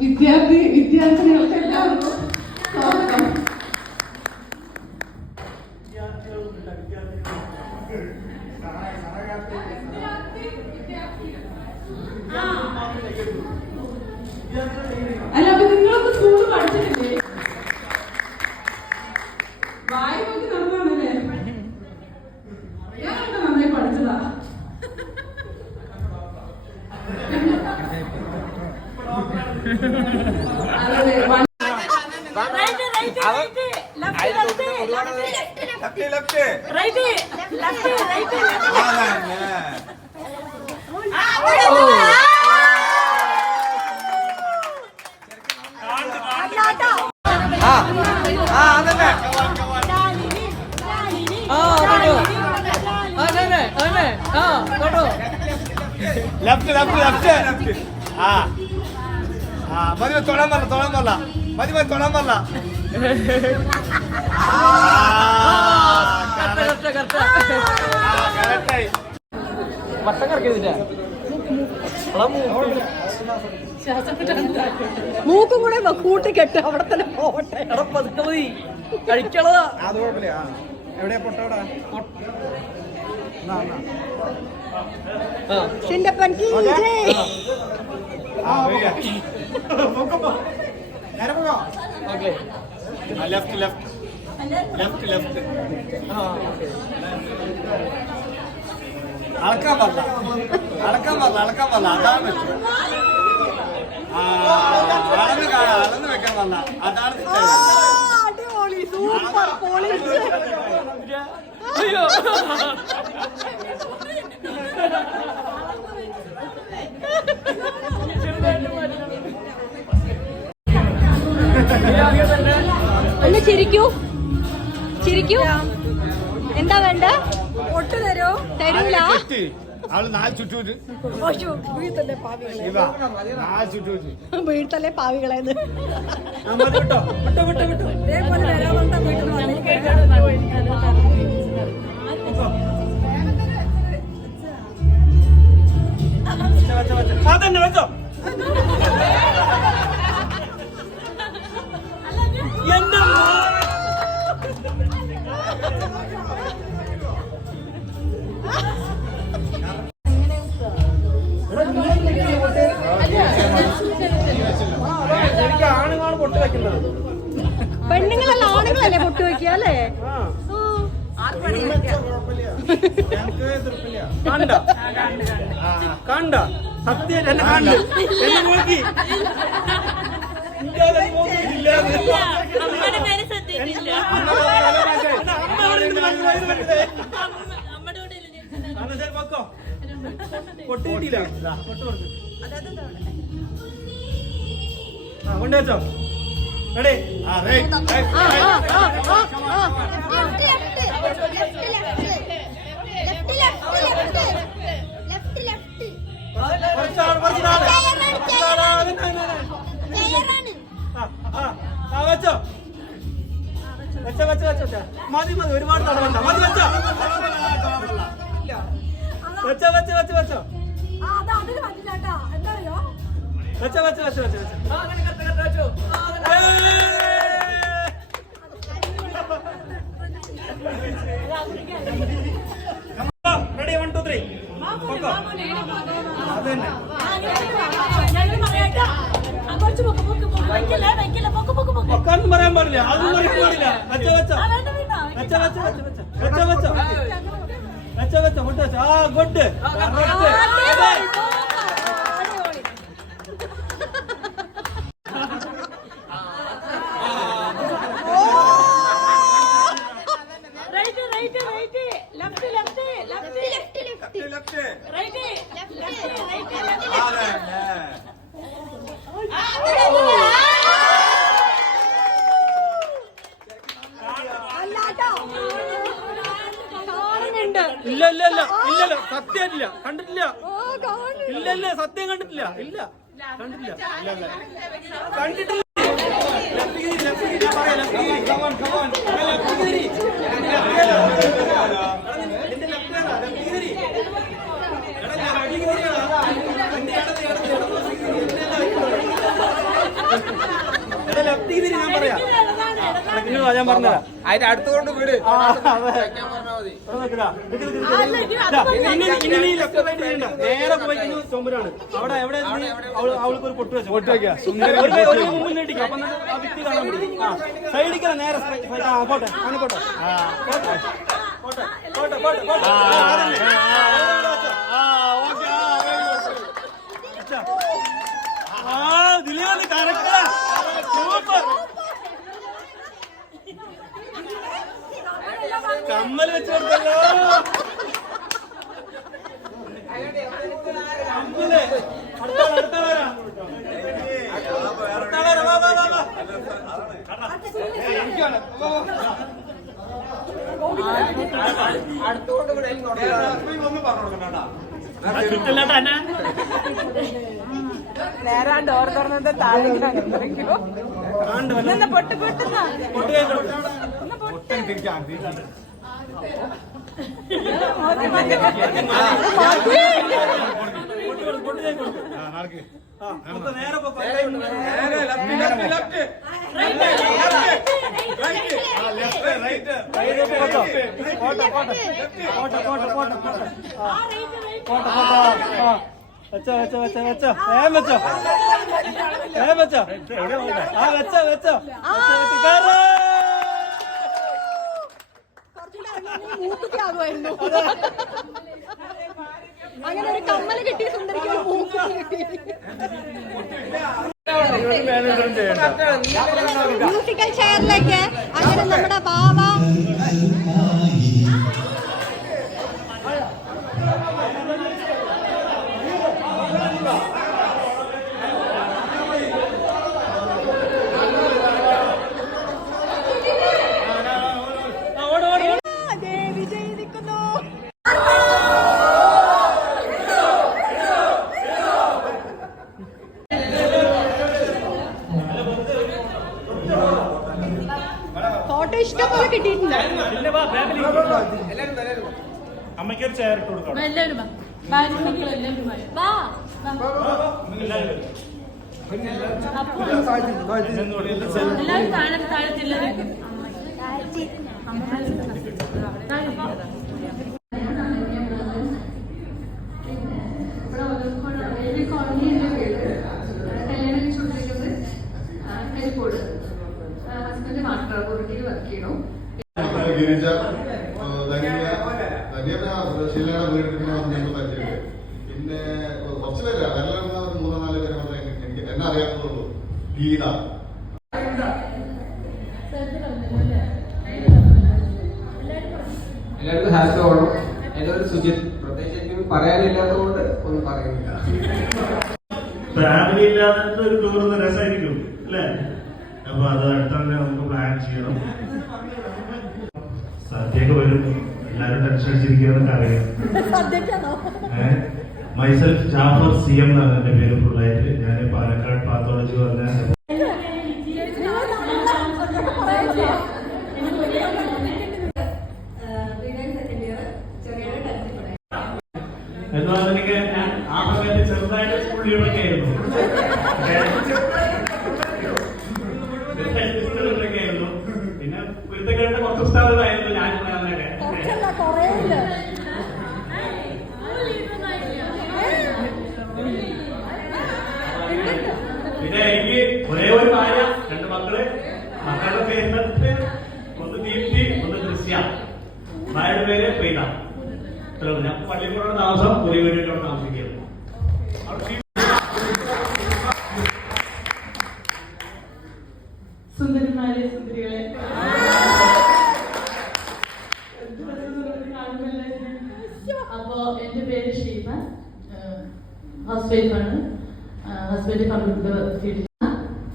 വിദ്യാർത്ഥികൾക്ക് എല്ലാവർക്കും സ്വാഗതം. അല്ല, അപ്പൊ നിങ്ങളൊക്കെ സ്കൂളിൽ പഠിച്ചിട്ടില്ലേ? വായി നോക്കി നടന്നാണല്ലേ? ഞാനൊക്കെ നന്നായി പഠിച്ചതാ. ലെഫ്റ്റ് ലെഫ്റ്റ് ലെഫ്റ്റ് ആ ആ മതി തൊടാൻ പറഞ്ഞ തൊടാൻ പറഞ്ഞ മതി മതി തൊടാൻ പറഞ്ഞ വട്ടം കറക്കില്ല മൂക്കും കൂടെ കൂട്ടിക്കെട്ട് അവിടെ തന്നെ പോവട്ടെ. കഴിക്കണതാ അത് കുഴപ്പമില്ല. എവിടെയാ പൊട്ടോടാ ലെഫ്റ്റ് ലെഫ്റ്റ് ലെഫ്റ്റ് ലെഫ്റ്റ് അളക്കാൻ പറഞ്ഞ അളക്കാൻ പറഞ്ഞ അളക്കാൻ പറഞ്ഞ അതാണ് അളന്ന് കാണാം അളന്ന് വെക്കാൻ പറഞ്ഞ അതാണ് ഒന്ന് ചിരിക്കൂ ചിരിക്കൂ. എന്താ വേണ്ട? ഒട്ട് തരോ? തരൂല. അവള് നാല് ചുറ്റൂര് വീട്ടല്ലേ പാവികളേത്. അതന്നെ വെച്ചോ. എന്റെ ആണുങ്ങളാണ് പൊട്ട് വെക്കുന്നത്. പെണ്ണുങ്ങളല്ല ആണുങ്ങളല്ലേ പൊട്ട് വെക്കുക അല്ലേ? കണ്ട സത്യം എന്നെ കണ്ട് എന്നെ നോക്കി പൊട്ട് കിട്ടിയില്ല. പൊട്ട് കൊടുത്തു കൊണ്ടുവച്ചോ. റെഡി? വെച്ചോ വെച്ചോ വെച്ചോ വെച്ചോ. മതി മതി ഒരുപാട് തടവണ്ട. മതി വെച്ചോ വെച്ചോ വെച്ചോ വെച്ചോ വെച്ചോ വെച്ചോ വെച്ചോ വെച്ചോ വെച്ചോ വെച്ചോ. റെഡി 1 2 3 അതന്നെ. ഒക്കാന്നും പറയാൻ പാടില്ല. അതും പറയാൻ പാടില്ല. വെച്ചോ വെച്ചോ ഗുഡ് ഇല്ല ഇല്ല ഇല്ല ഇല്ലല്ല സത്യമില്ല കണ്ടിട്ടില്ല ഇല്ല ഇല്ല സത്യം കണ്ടിട്ടില്ല ഇല്ല കണ്ടിട്ടില്ല കണ്ടിട്ടില്ല ഞാൻ പറയാം ഞാൻ പറഞ്ഞതാ അതിന്റെ അടുത്തുകൊണ്ട് വീട് നേരെ പോയി ചുമരാണ് അവിടെ എവിടെ അവൾക്ക് ഒരു പൊട്ട് വെച്ചു മുന്നിട്ടിക്കും അപ്പൊ ആ വ്യക്തി കാണാൻ പറ്റും സൈഡിക്കല നേരെ പോട്ടെ അങ്ങനെ പോട്ടെ പോട്ടെ പോട്ടെ പോട്ടെ ആ ദിലീപ് കറക്റ്റാ സൂപ്പർ കമ്മൽ വെച്ച് കൊടുത്തല്ലോ കമ്മല് അടുത്താളാരാ നേരാ ഡോർ തുറന്നത് താഴെ പൊട്ട് പൊട്ടുന്ന നേരെ വെച്ചോ വെച്ചോ വെച്ചോ വെച്ചോ വേഗം വെച്ചോ വേഗം വെച്ചോ ആ വെച്ചോ വെച്ചോ മൂക്കുത്തിയാകുമായിരുന്നു അങ്ങനെ ഒരു കമ്മല് കിട്ടി സുന്ദരിക്ക് ഒരു മൂക്കുത്തി കിട്ടി മ്യൂസിക്കൽ ചെയറിലേക്ക് അങ്ങനെ നമ്മുടെ ബാബ ഫോട്ടോ ഇഷ്ടംപോലെ കിട്ടിയിട്ടുണ്ട് അമ്മയ്ക്കൊരു ചെയർ ഇട്ട് കൊടുക്കാം ഗിരിജ ശീലയുടെ വീട്ടിൽ ഞങ്ങൾ പരിചയമുണ്ട്. പിന്നെ കുറച്ച് പേര് എല്ലാവരും 3-4 പേര് മാത്രമേ എനിക്ക് എന്നെ അറിയാവുന്നുള്ളൂ. ഗീത എല്ലാവർക്കും ഹാപ്പി ഓണം. എല്ലാവരും സുജിത്. പ്രത്യേകിച്ച് എനിക്ക് പറയാനില്ലാത്തതുകൊണ്ട് ഒന്നും പറയുന്നില്ല. ഫാമിലി ഇല്ലാത്ത ഒരു ടൂർ രസമായിരിക്കും അല്ലേ? അപ്പൊ അത് അടുത്തന്നെ നമുക്ക് പ്ലാൻ ചെയ്യണം. സദ്യയൊക്കെ വരും, എല്ലാരും ടെൻഷൻ അടിച്ചിരിക്കുന്നതൊക്കെ അറിയാം. മൈസെൽഫ് ജാഫർ CM എന്നാണ് എന്റെ പേര് ഫുള്ളായിട്ട്. ഞാൻ പാലക്കാട് പാത്തോളജി പറഞ്ഞ എന്നാൽ എനിക്ക് ഞാൻ ആ സമയത്ത് ചെറുതായിട്ട് സ്കൂളിലൊക്കെ ആയിരുന്നു. പിന്നെ കുരുത്തക്കേണ്ട കുറച്ച് പുസ്തകമായിരുന്നു ഞാൻ പിന്നെ എനിക്ക് ഒരേ ഒരു ഭാര്യ, 2 മക്കള്. മക്കളുടെ പേരിനടുത്ത് ഒന്ന് ദീപ്തി, ഒന്ന് ദൃശ്യ. ഞാൻ പള്ളിപ്പുറമാണ് താമസം, പുതിയ വീട്ടിലാണ് താമസിക്കുന്നത്. സുന്ദരന്മാരെ സുന്ദരികളെ അപ്പോ എന്റെ പേര് ഷീമ, ഹൗസ് വൈഫാണ്. Husband computer field.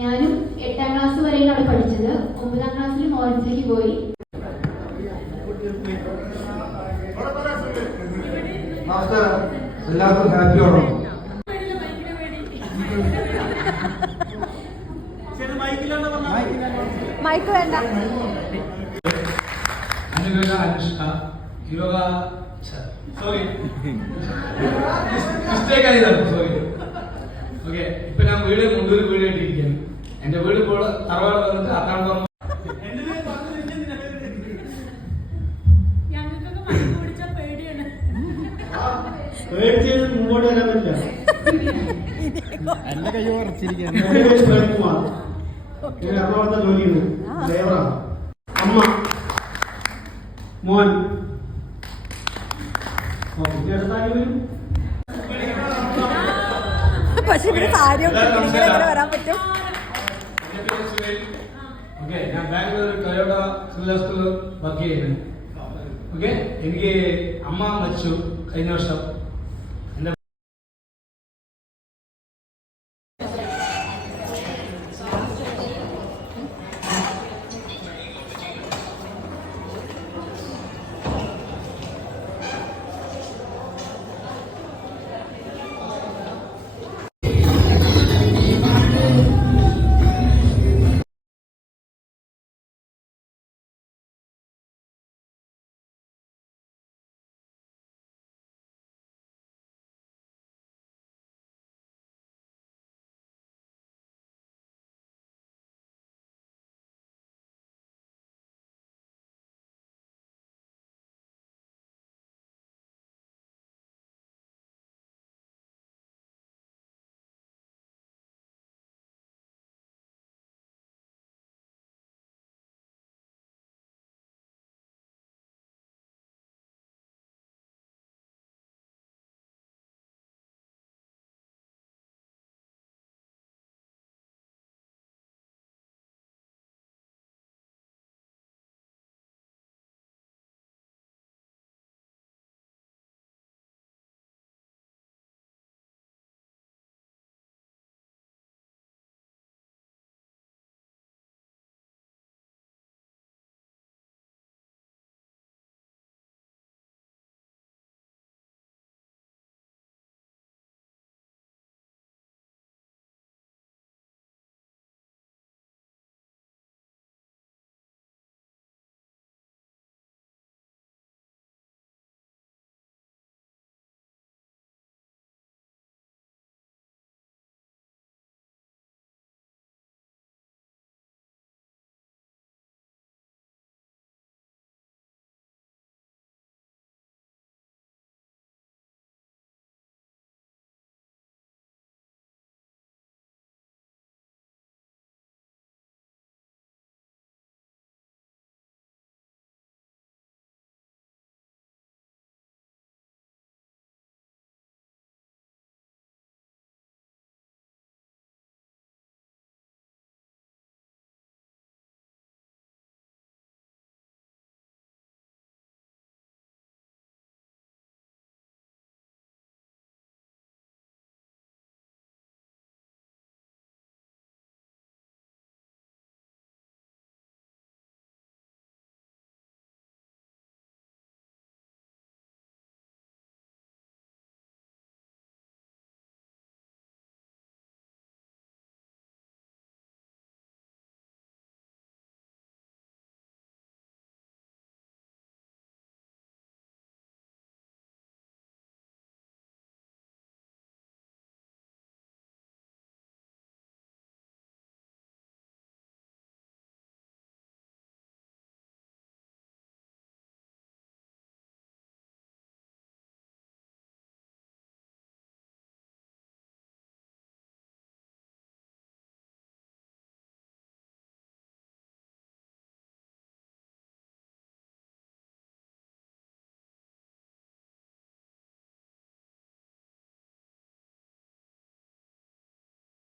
ഞാനും 8ാം ക്ലാസ് വരെയാണ് അവിടെ പഠിച്ചത്. 9ാം ക്ലാസ്സിൽ മോർച്ചിലേക്ക് പോയി. നമസ്കാരം, എല്ലാവർക്കും ഹാപ്പി ഓണം. മൈക്ക് വേണ്ട. അനുഗ്രഹ അനുഷ്ക യോഗ സോറി മിസ്റ്റേക്ക് ആയതാണ്, സോറി. ഓക്കെ, ഇപ്പൊ ഞാൻ മുണ്ടൂർ വീട് കെട്ടിയിരിക്കുകയാണ്. എന്റെ വീട് ഇപ്പോൾ തറവാട് വന്നിട്ട് അത്താഴം. പേടിച്ച് മുമ്പോട്ട് വരാൻ പറ്റില്ല. എന്റെ കൈ ഉറച്ചിരിക്കുകയാണ്. എന്റെ പേര് പ്രേംകുമാർ. ഞാൻ എറണാകുളത്തെ ജോലിയുണ്ട്, ഡ്രൈവറാണ്. അമ്മ, മോൻ. പക്ഷെ ഇവിടെ സാരി എങ്ങനെ വരാൻ പറ്റും? ഓക്കെ, ഞാൻ ബാംഗ്ലൂർ ടൊയോട്ട സ്കൂളിൽ വർക്ക് ചെയ്യുന്നു. ഓക്കെ, എനിക്ക് അമ്മ മരിച്ചു കഴിഞ്ഞ വർഷം.